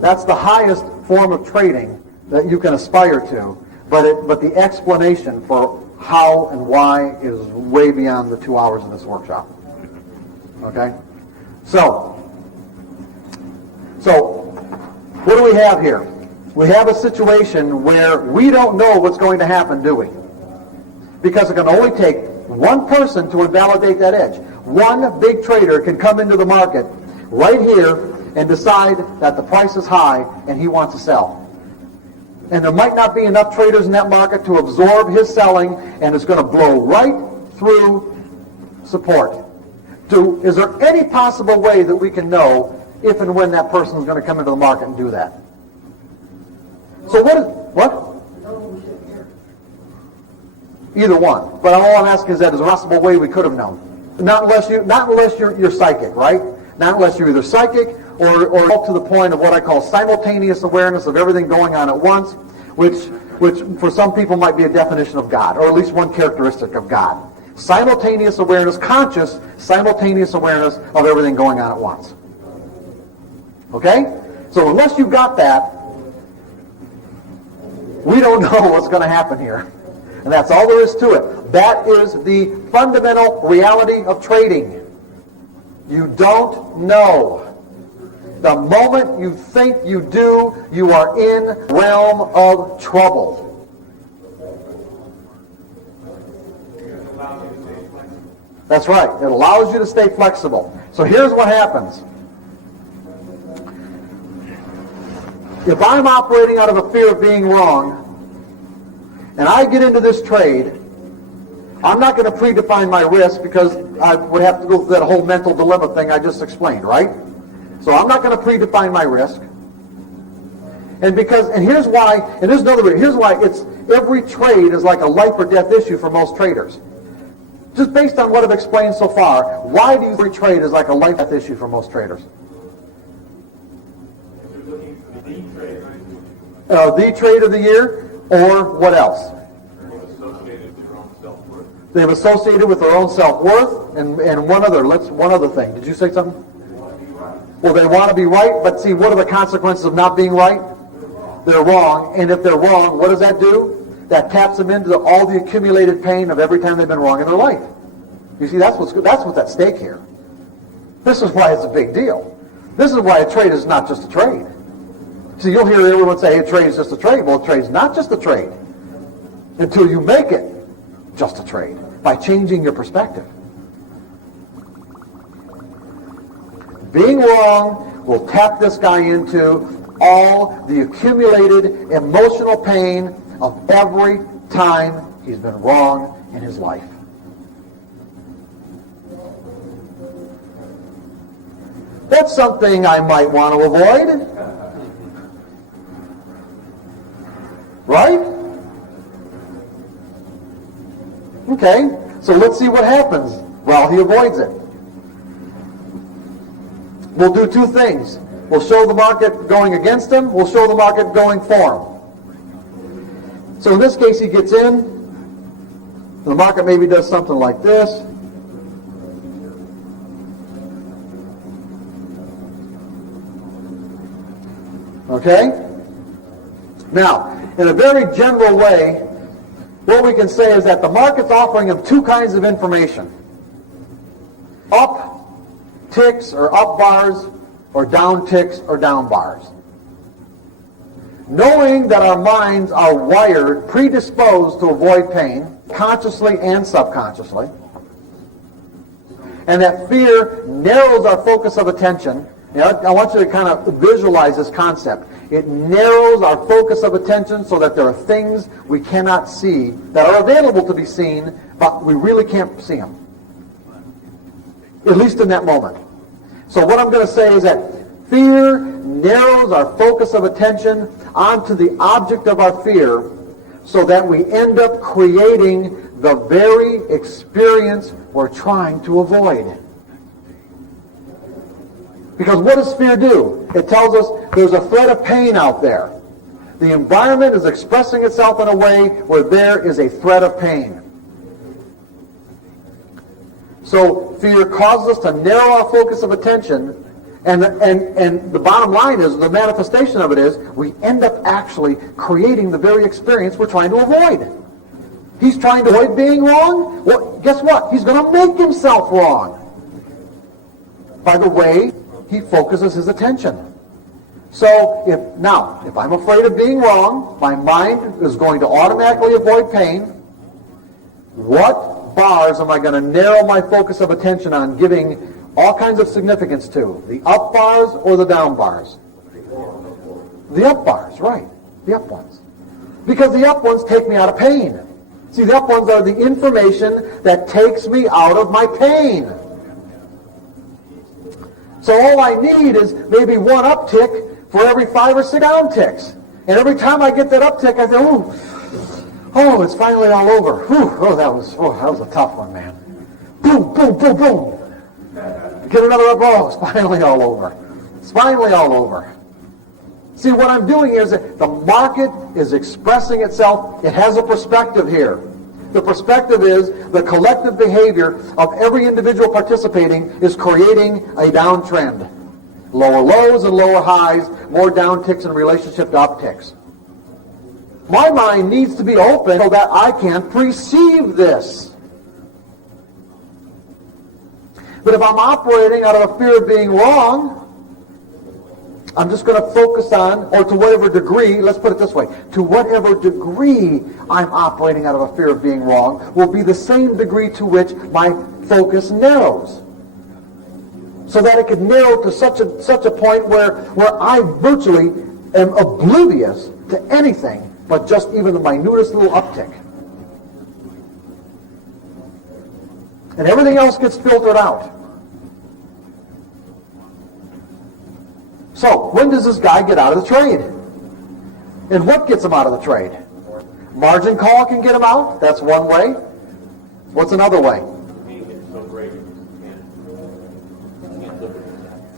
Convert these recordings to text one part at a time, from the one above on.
That's the highest form of trading that you can aspire to, but the explanation for how and why is way beyond the 2 hours in this workshop. Okay? So what do we have here? We have a situation where we don't know what's going to happen, do we? Because it can only take one person to invalidate that edge. One big trader can come into the market right here and decide that the price is high and he wants to sell. And there might not be enough traders in that market to absorb his selling, and it's going to blow right through support. Is there any possible way that we can know if and when that person is going to come into the market and do that? So what? Either one. But all I'm asking is that there's a possible way we could have known. Not unless you're psychic, right? Not unless you're either psychic or up to the point of what I call simultaneous awareness of everything going on at once, which for some people might be a definition of God, or at least one characteristic of God. Simultaneous awareness, conscious simultaneous awareness of everything going on at once. Okay? So unless you got that, we don't know what's going to happen here. And that's all there is to it. That is the fundamental reality of trading. You don't know. The moment you think you do, you are in realm of trouble. That's right. It allows you to stay flexible. So here's what happens. If I'm operating out of a fear of being wrong, and I get into this trade, I'm not going to predefine my risk because I would have to go through that whole mental dilemma thing I just explained, right? So I'm not going to predefine my risk. And here's why, and there's another reason, here's why every trade is like a life or death issue for most traders. Just based on what I've explained so far, why do you think trade is like a life or death issue for most traders? The trade of the year, or what else? They've associated with their own self-worth, and one other thing. Did you say something? Well, they want to be right, but see, what are the consequences of not being right? They're wrong, and if they're wrong, what does that do? That taps them into all the accumulated pain of every time they've been wrong in their life. You see, that's what's at stake here. This is why it's a big deal. This is why a trade is not just a trade. See, you'll hear everyone say, a trade is just a trade. Well, a trade is not just a trade until you make it just a trade by changing your perspective. Being wrong will tap this guy into all the accumulated emotional pain of every time he's been wrong in his life. That's something I might want to avoid. Right? Okay, so let's see what happens while he avoids it. We'll do two things. We'll show the market going against him. We'll show the market going for him. So in this case, he gets in. The market maybe does something like this. Okay? Now, in a very general way, what we can say is that the market's offering him two kinds of information. Up ticks or up bars, or down ticks or down bars. Knowing that our minds are wired, predisposed to avoid pain, consciously and subconsciously, and that fear narrows our focus of attention. I want you to kind of visualize this concept. It narrows our focus of attention so that there are things we cannot see that are available to be seen, but we really can't see them. At least in that moment. So what I'm going to say is that fear narrows our focus of attention onto the object of our fear so that we end up creating the very experience we're trying to avoid. Because what does fear do? It tells us there's a threat of pain out there. The environment is expressing itself in a way where there is a threat of pain. So fear causes us to narrow our focus of attention, And the bottom line is, the manifestation of it is, we end up actually creating the very experience we're trying to avoid. He's trying to avoid being wrong. Well, guess what? He's going to make himself wrong by the way he focuses his attention. So if I'm afraid of being wrong, my mind is going to automatically avoid pain. What bars am I going to narrow my focus of attention on, giving all kinds of significance to? The up bars or the down bars? The up bars, right. The up ones. Because the up ones take me out of pain. See, the up ones are the information that takes me out of my pain. So all I need is maybe one uptick for every 5 or 6 down ticks. And every time I get that uptick, I go, oh, it's finally all over. Whew, that was a tough one, man. Boom, boom, boom, boom. Get another up, oh, it's finally all over. It's finally all over. See, what I'm doing here is that the market is expressing itself. It has a perspective here. The perspective is the collective behavior of every individual participating is creating a downtrend. Lower lows and lower highs, more downticks in relationship to upticks. My mind needs to be open so that I can perceive this. But if I'm operating out of a fear of being wrong, I'm just going to focus on, or to whatever degree, let's put it this way, to whatever degree I'm operating out of a fear of being wrong will be the same degree to which my focus narrows. So that it could narrow to such a point where I virtually am oblivious to anything but just even the minutest little uptick. And everything else gets filtered out. So, when does this guy get out of the trade? And what gets him out of the trade? Margin call can get him out. That's one way. What's another way?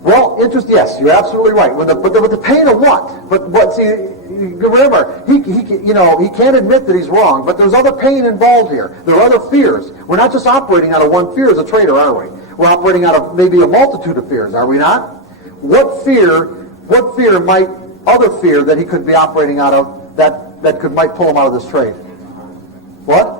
Well, interest, yes, you're absolutely right. With the pain of what? But see, remember, he can't admit that he's wrong, but there's other pain involved here. There are other fears. We're not just operating out of one fear as a trader, are we? We're operating out of maybe a multitude of fears, are we not? What fear might other fear that he could be operating out of that might pull him out of this trade? What?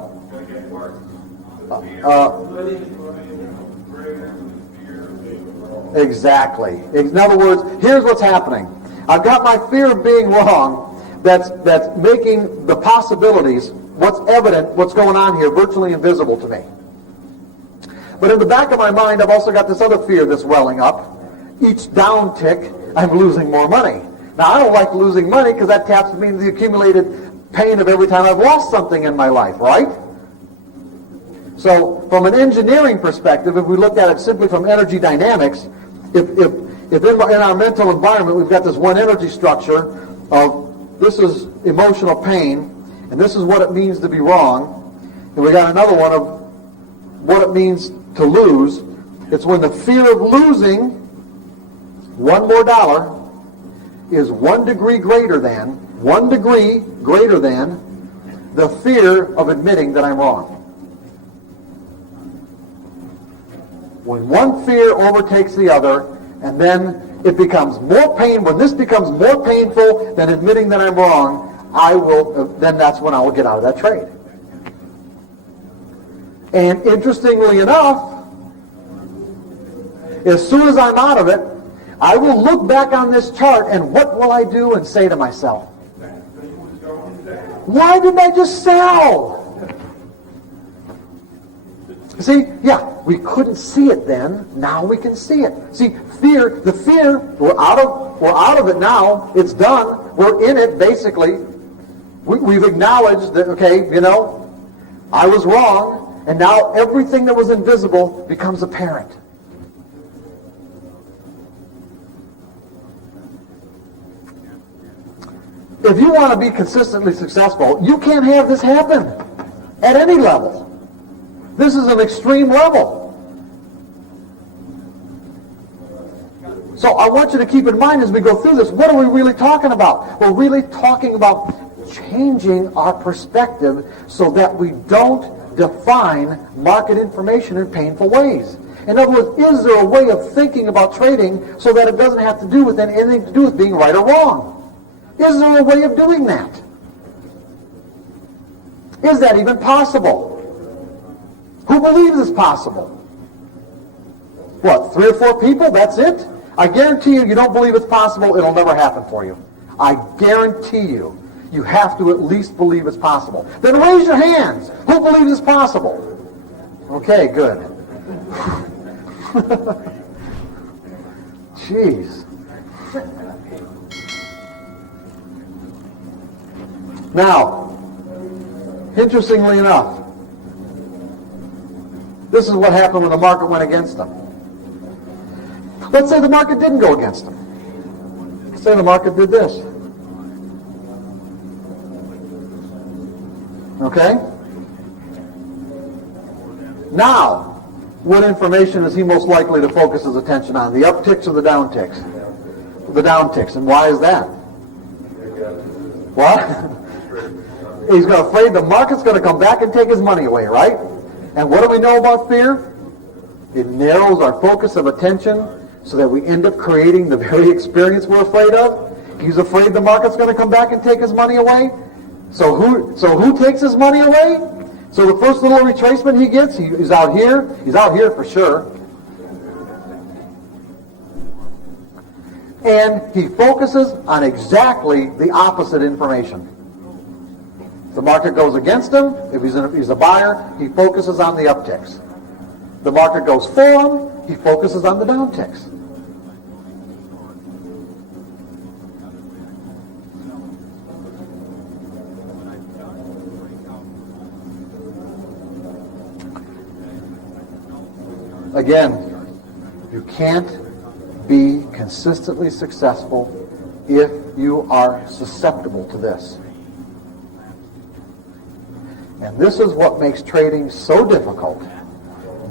Exactly. In other words, here's what's happening. I've got my fear of being wrong that's making the possibilities, what's evident, what's going on here, virtually invisible to me. But in the back of my mind, I've also got this other fear that's welling up. Each down tick, I'm losing more money. Now, I don't like losing money because that taps me into the accumulated pain of every time I've lost something in my life, right? So, from an engineering perspective, if we look at it simply from energy dynamics, if in our mental environment we've got this one energy structure of this is emotional pain, and this is what it means to be wrong, and we got another one of what it means to lose. It's when the fear of losing one more dollar is 1 degree greater than the fear of admitting that I'm wrong. When one fear overtakes the other, and then it becomes more pain, when this becomes more painful than admitting that I'm wrong, then that's when I will get out of that trade. And interestingly enough, as soon as I'm out of it, I will look back on this chart, and what will I do and say to myself? Why didn't I just sell? See, yeah, we couldn't see it then. Now we can see it. See, the fear, we're out of it now. It's done. We're in it, basically. We've acknowledged that, okay, I was wrong, and now everything that was invisible becomes apparent. If you want to be consistently successful, you can't have this happen at any level. This is an extreme level. So I want you to keep in mind as we go through this, what are we really talking about? We're really talking about changing our perspective so that we don't define market information in painful ways. In other words, is there a way of thinking about trading so that it doesn't have to do with anything to do with being right or wrong? Is there a way of doing that? Is that even possible? Who believes it's possible? What, 3 or 4 people? That's it? I guarantee you, you don't believe it's possible, it'll never happen for you. I guarantee you, you have to at least believe it's possible. Then raise your hands. Who believes it's possible? Okay, good. Jeez. Now, interestingly enough, this is what happened when the market went against them. Let's say the market didn't go against them. Let's say the market did this. Okay? Now, what information is he most likely to focus his attention on? The upticks or the downticks? The downticks. And why is that? What? He's afraid the market's going to come back and take his money away, right? And what do we know about fear? It narrows our focus of attention so that we end up creating the very experience we're afraid of. He's afraid the market's going to come back and take his money away. So who takes his money away? So the first little retracement he gets, he's out here. He's out here for sure. And he focuses on exactly the opposite information. If the market goes against him, if he's a buyer, he focuses on the upticks. The market goes for him, he focuses on the downticks. Again, you can't be consistently successful if you are susceptible to this. And this is what makes trading so difficult.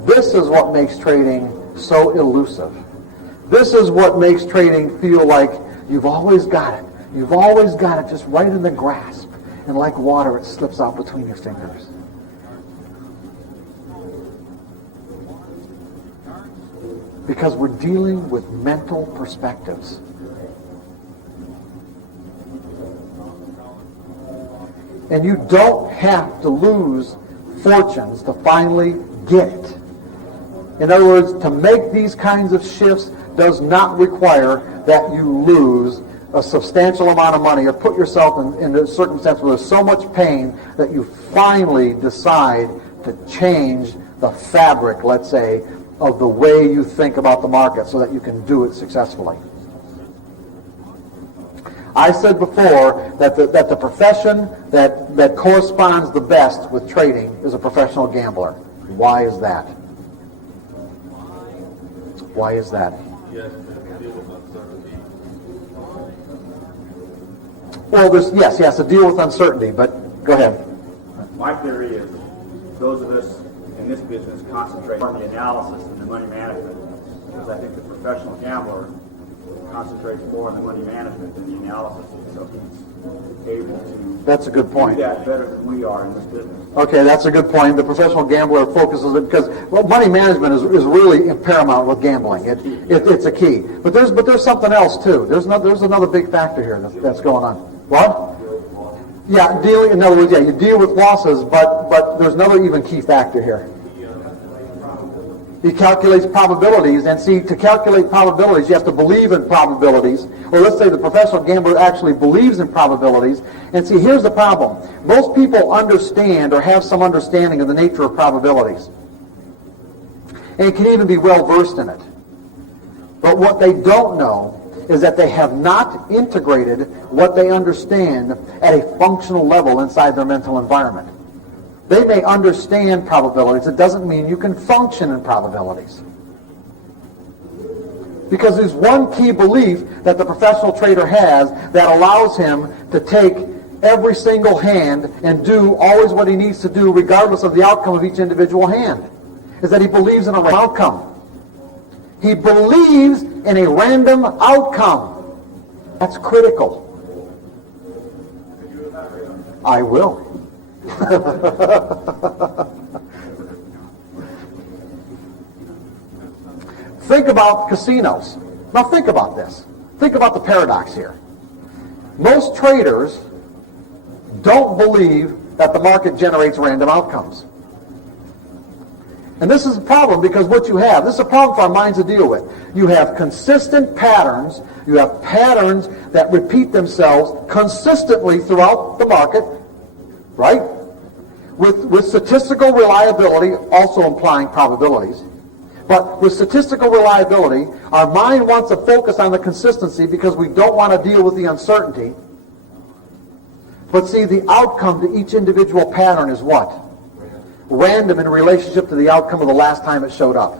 This is what makes trading so elusive. This is what makes trading feel like you've always got it. You've always got it just right in the grasp. And like water, it slips out between your fingers. Because we're dealing with mental perspectives. And you don't have to lose fortunes to finally get it. In other words, to make these kinds of shifts does not require that you lose a substantial amount of money or put yourself in a circumstance where there's so much pain that you finally decide to change the fabric, let's say, of the way you think about the market so that you can do it successfully. I said before that the profession that corresponds the best with trading is a professional gambler. Why is that? Why is that? Well, yes, to deal with uncertainty, but go ahead. My theory is those of us in this business concentrate on the analysis and the money management, because I think the professional gambler concentrates more on the money management than the analysis, so he's able to That's a good point. do that better than we are in this business. Okay, that's a good point. The professional gambler focuses it because money management is really paramount with gambling. It's a key. But there's something else too. There's another big factor here that's going on. What? Yeah, in other words, you deal with losses, but there's another even key factor here. He calculates probabilities, and see, to calculate probabilities, you have to believe in probabilities. Or let's say the professional gambler actually believes in probabilities. And see, here's the problem. Most people understand or have some understanding of the nature of probabilities. And can even be well versed in it. But what they don't know is that they have not integrated what they understand at a functional level inside their mental environment. They may understand probabilities. It doesn't mean you can function in probabilities. Because there's one key belief that the professional trader has that allows him to take every single hand and do always what he needs to do regardless of the outcome of each individual hand. Is that he believes in a random outcome. He believes in a random outcome. That's critical. I will. Think about casinos. Now think about this. Think about the paradox here. Most traders don't believe that the market generates random outcomes. And this is a problem because what you have, this is a problem for our minds to deal with. You have consistent patterns. You have patterns that repeat themselves consistently throughout the market, right? With statistical reliability also implying probabilities. But with statistical reliability, our mind wants to focus on the consistency because we don't want to deal with the uncertainty. But see, the outcome to each individual pattern is what? Random in relationship to the outcome of the last time it showed up.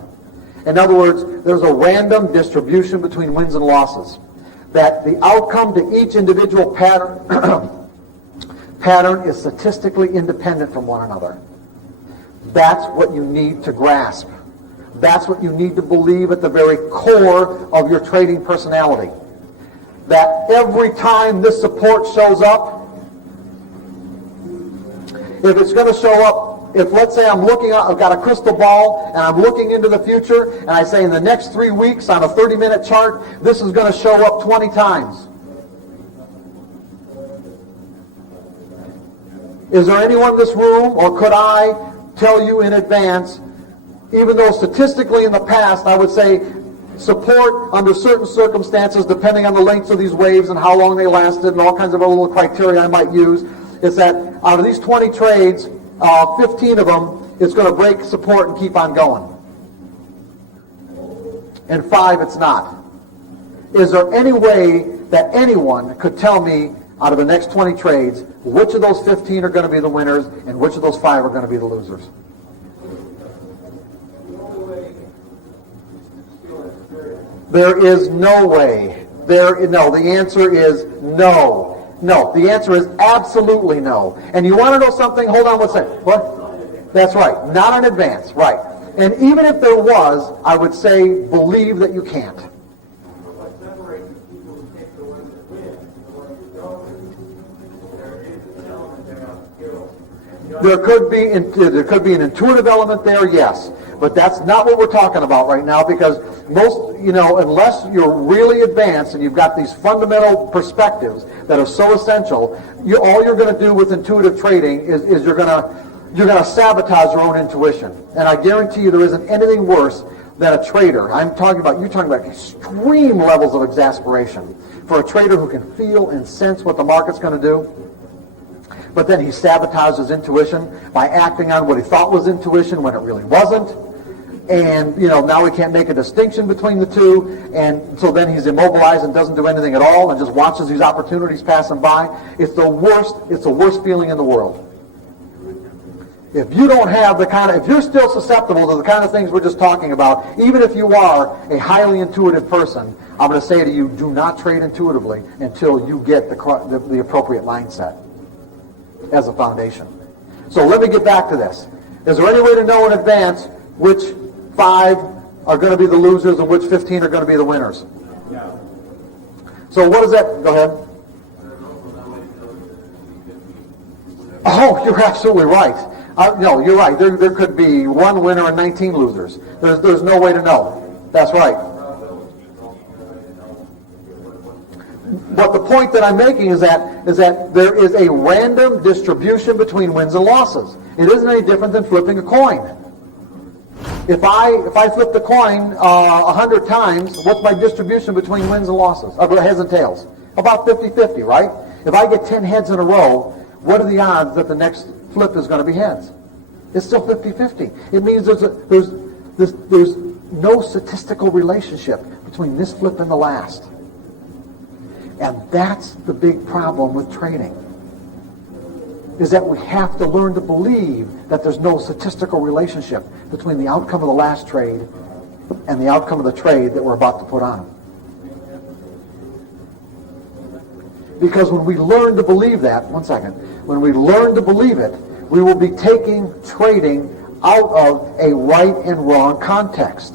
In other words, there's a random distribution between wins and losses. That the outcome to each individual pattern is statistically independent from one another. That's what you need to grasp. That's what you need to believe at the very core of your trading personality. That every time this support shows up, if it's going to show up, if let's say I'm looking, I've got a crystal ball and I'm looking into the future and I say in the next 3 weeks on a 30-minute chart, this is going to show up 20 times. Is there anyone in this room, or could I tell you in advance, even though statistically in the past I would say support under certain circumstances, depending on the lengths of these waves and how long they lasted and all kinds of other little criteria I might use, is that out of these 20 trades, 15 of them, it's going to break support and keep on going. And 5, it's not. Is there any way that anyone could tell me out of the next 20 trades which of those 15 are going to be the winners and which of those 5 are going to be the losers? There is no way. No, the answer is no. No, the answer is absolutely no. And you want to know something? Hold on one second. What? That's right. Not in advance. Right. And even if there was, I would say believe that you can't. There could be an intuitive element there, yes. But that's not what we're talking about right now, because most, unless you're really advanced and you've got these fundamental perspectives that are so essential, all you're going to do with intuitive trading is you're going to sabotage your own intuition. And I guarantee you there isn't anything worse than a trader. You're talking about extreme levels of exasperation for a trader who can feel and sense what the market's going to do. But then he sabotages his intuition by acting on what he thought was intuition when it really wasn't. And, now he can't make a distinction between the two. And so then he's immobilized and doesn't do anything at all and just watches these opportunities pass him by. It's the worst feeling in the world. If you don't have if you're still susceptible to the kind of things we're just talking about, even if you are a highly intuitive person, I'm going to say to you, do not trade intuitively until you get the appropriate mindset as a foundation. So let me get back to this. Is there any way to know in advance which 5 are going to be the losers and which 15 are going to be the winners? No. So what is that? Go ahead. Oh, you're absolutely right. No, you're right. There could be 1 winner and 19 losers. There's no way to know. That's right. But the point that I'm making is that there is a random distribution between wins and losses. It isn't any different than flipping a coin. If I flip the coin 100 times, what's my distribution between wins and losses? Heads and tails. About 50-50, right? If I get 10 heads in a row, what are the odds that the next flip is going to be heads? It's still 50-50. It means there's no statistical relationship between this flip and the last. And that's the big problem with trading, is that we have to learn to believe that there's no statistical relationship between the outcome of the last trade and the outcome of the trade that we're about to put on. Because when we learn to believe that, when we learn to believe it, we will be taking trading out of a right and wrong context.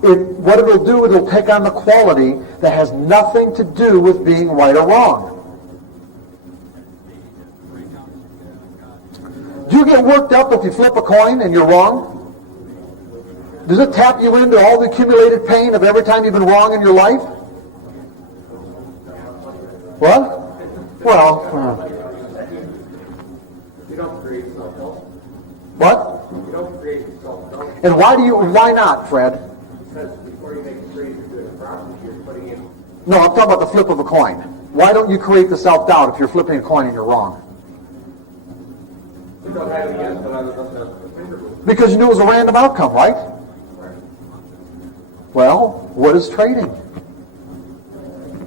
What it'll do, it'll take on the quality that has nothing to do with being right or wrong. Do you get worked up if you flip a coin and you're wrong? Does it tap you into all the accumulated pain of every time you've been wrong in your life? What? Well, You don't create self-help. what? You don't create self-help And why not, Fred? because before you make a trade, you're doing a process. You're putting in. No, I'm talking about the flip of a coin. Why don't you create the self-doubt if you're flipping a coin and you're wrong? You don't have it against, but I was looking at the finger move. Because you knew it was a random outcome, right? Well, what is trading?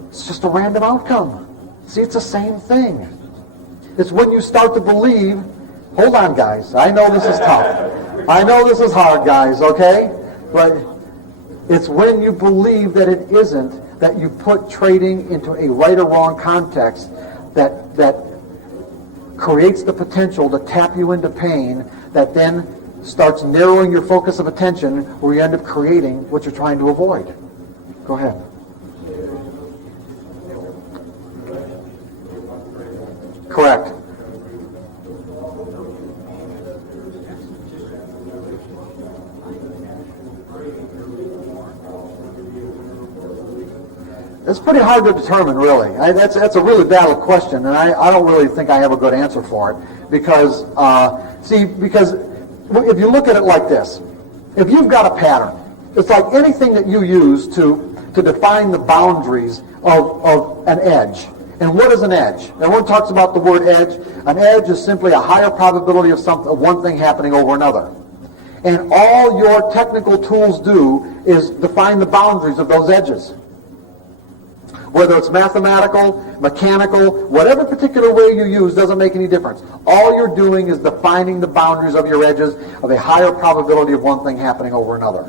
It's just a random outcome. See, it's the same thing. It's when you start to believe, hold on, guys, I know this is tough. I know this is hard, guys, okay? But it's when you believe that it isn't that you put trading into a right or wrong context that creates the potential to tap you into pain that then starts narrowing your focus of attention where you end up creating what you're trying to avoid. Go ahead. Correct. It's pretty hard to determine, really. That's a really valid question, and I don't really think I have a good answer for it. Because, because if you look at it like this, if you've got a pattern, it's like anything that you use to define the boundaries of an edge. And what is an edge? Everyone talks about the word edge. An edge is simply a higher probability of one thing happening over another. And all your technical tools do is define the boundaries of those edges. Whether it's mathematical, mechanical, whatever particular way you use doesn't make any difference. All you're doing is defining the boundaries of your edges of a higher probability of one thing happening over another.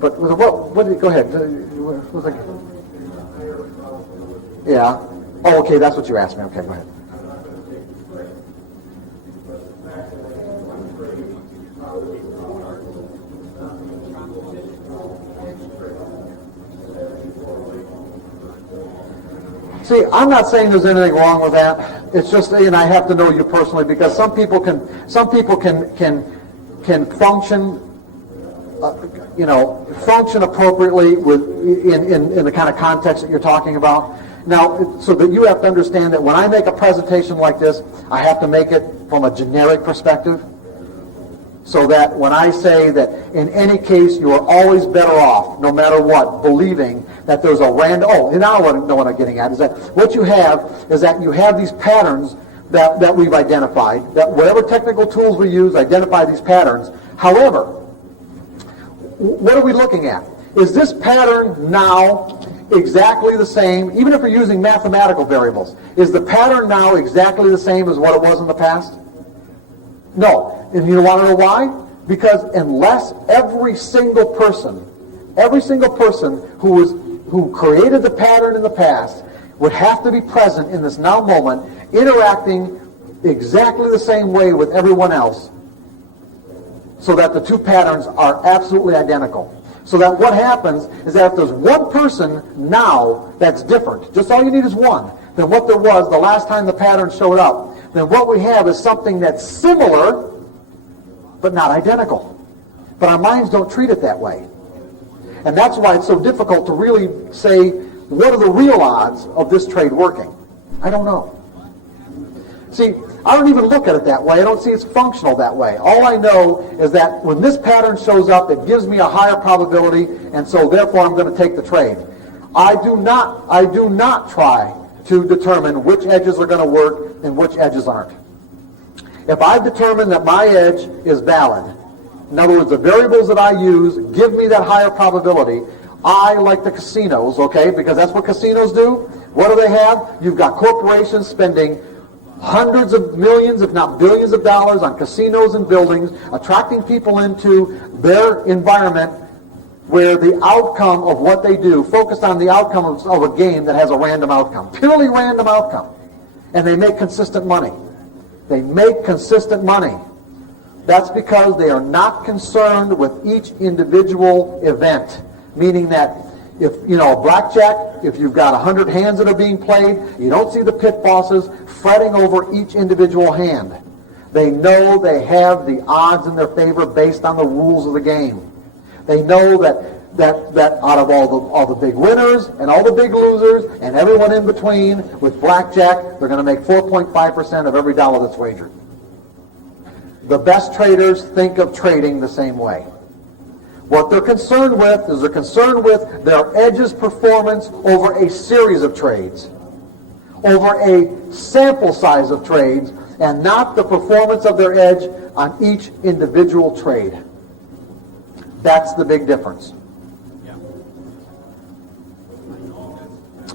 But go ahead. Yeah. Oh, okay, that's what you asked me. Okay, go ahead. See, I'm not saying there's anything wrong with that. It's just, and I have to know you personally because some people can function, function appropriately in the kind of context that you're talking about. Now, so that you have to understand that when I make a presentation like this, I have to make it from a generic perspective. So that when I say that in any case you are always better off, no matter what, believing that there's a random, and now I know what I'm getting at, is that what you have is that you have these patterns that we've identified, that whatever technical tools we use identify these patterns. However, what are we looking at? Is this pattern now exactly the same, even if we're using mathematical variables? Is the pattern now exactly the same as what it was in the past? No. And you want to know why? Because unless every single person who created the pattern in the past would have to be present in this now moment, interacting exactly the same way with everyone else, so that the two patterns are absolutely identical. So that what happens is that if there's one person now that's different, just all you need is one, than what there was the last time the pattern showed up, then what we have is something that's similar, but not identical. But our minds don't treat it that way. And that's why it's so difficult to really say, what are the real odds of this trade working? I don't know. See, I don't even look at it that way. I don't see it's functional that way. All I know is that when this pattern shows up, it gives me a higher probability, and so therefore I'm going to take the trade. I do not try to determine which edges are going to work and which edges aren't. If I've determined that my edge is valid, in other words, the variables that I use give me that higher probability, I, like the casinos, okay, because that's what casinos do. What do they have? You've got corporations spending hundreds of millions, if not billions of dollars on casinos and buildings, attracting people into their environment where the outcome of what they do, focused on the outcome of a game that has a random outcome, purely random outcome. And they make consistent money. They make consistent money. That's because they are not concerned with each individual event. Meaning that if, blackjack, if you've got 100 hands that are being played, you don't see the pit bosses fretting over each individual hand. They know they have the odds in their favor based on the rules of the game. They know that out of all the big winners and all the big losers and everyone in between with blackjack, they're going to make 4.5% of every dollar that's wagered. The best traders think of trading the same way. What they're concerned with is they're concerned with their edge's performance over a series of trades, over a sample size of trades, and not the performance of their edge on each individual trade. That's the big difference.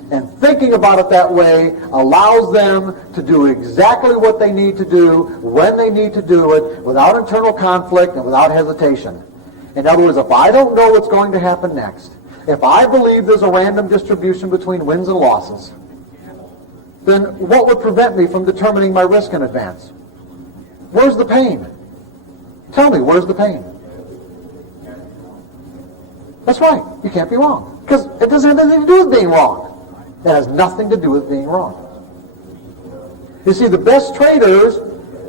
And thinking about it that way allows them to do exactly what they need to do when they need to do it without internal conflict and without hesitation. In other words, if I don't know what's going to happen next, if I believe there's a random distribution between wins and losses, then what would prevent me from determining my risk in advance? Where's the pain? Tell me, where's the pain? That's right. You can't be wrong. Because it doesn't have anything to do with being wrong. It has nothing to do with being wrong. You see, the best traders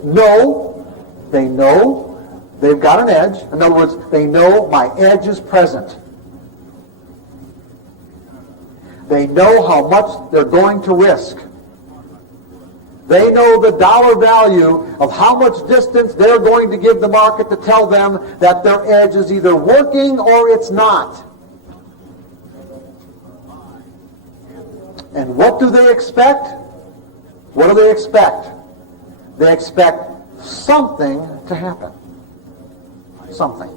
know they've got an edge. In other words, they know my edge is present. They know how much they're going to risk. They know the dollar value of how much distance they're going to give the market to tell them that their edge is either working or it's not. And what do they expect? What do they expect? They expect something to happen. Something.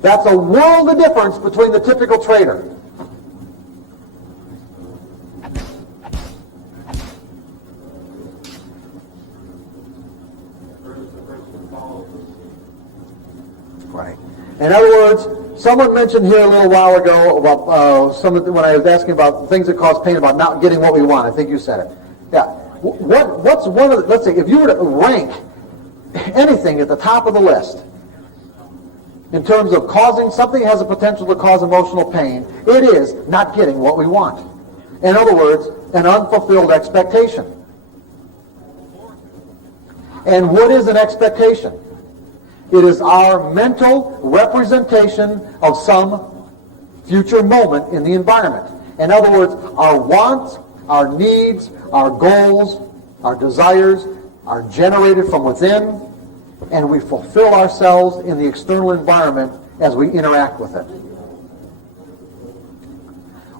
That's a world of difference between the typical trader. Right. In other words, someone mentioned here a little while ago about when I was asking about things that cause pain, about not getting what we want. I think you said it. Yeah. What's one of the, let's say, if you were to rank anything at the top of the list in terms of causing something has a potential to cause emotional pain, it is not getting what we want. In other words, an unfulfilled expectation. And what is an expectation? It is our mental representation of some future moment in the environment. In other words, our wants, our needs, our goals, our desires are generated from within, and we fulfill ourselves in the external environment as we interact with it.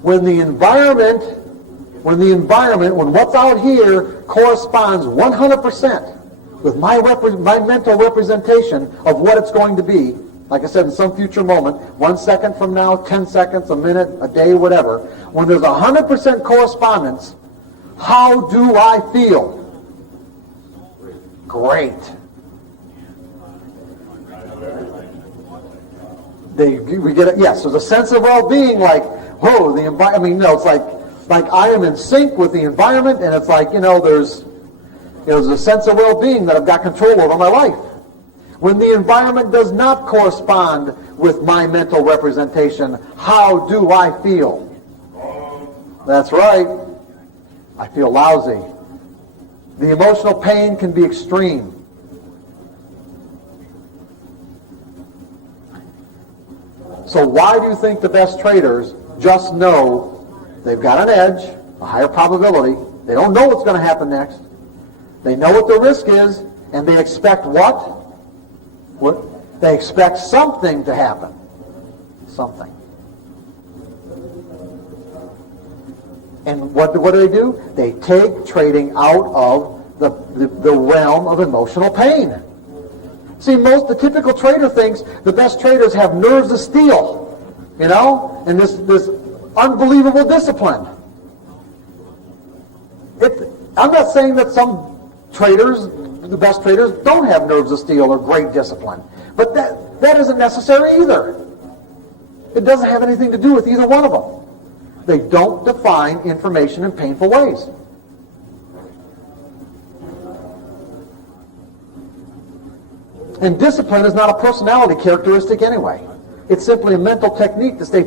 When what's out here corresponds 100% with my mental representation of what it's going to be, like I said, in some future moment, 1 second from now, 10 seconds, a minute, a day, whatever, when there's 100% correspondence, how do I feel? Great. We get it. Yes, there's a sense of well-being, like, whoa, the environment. I mean, it's like I am in sync with the environment, and it's like, there's a sense of well-being that I've got control over my life. When the environment does not correspond with my mental representation, how do I feel? That's right. I feel lousy. The emotional pain can be extreme. So why do you think the best traders just know they've got an edge, a higher probability? They don't know what's going to happen next. They know what the risk is, and they expect what? They expect something to happen. Something. And what do? They take trading out of the realm of emotional pain. See, the typical trader thinks the best traders have nerves of steel, and this unbelievable discipline. I'm not saying that some traders, the best traders, don't have nerves of steel or great discipline. But that isn't necessary either. It doesn't have anything to do with either one of them. They don't define information in painful ways. And discipline is not a personality characteristic anyway. It's simply a mental technique to stay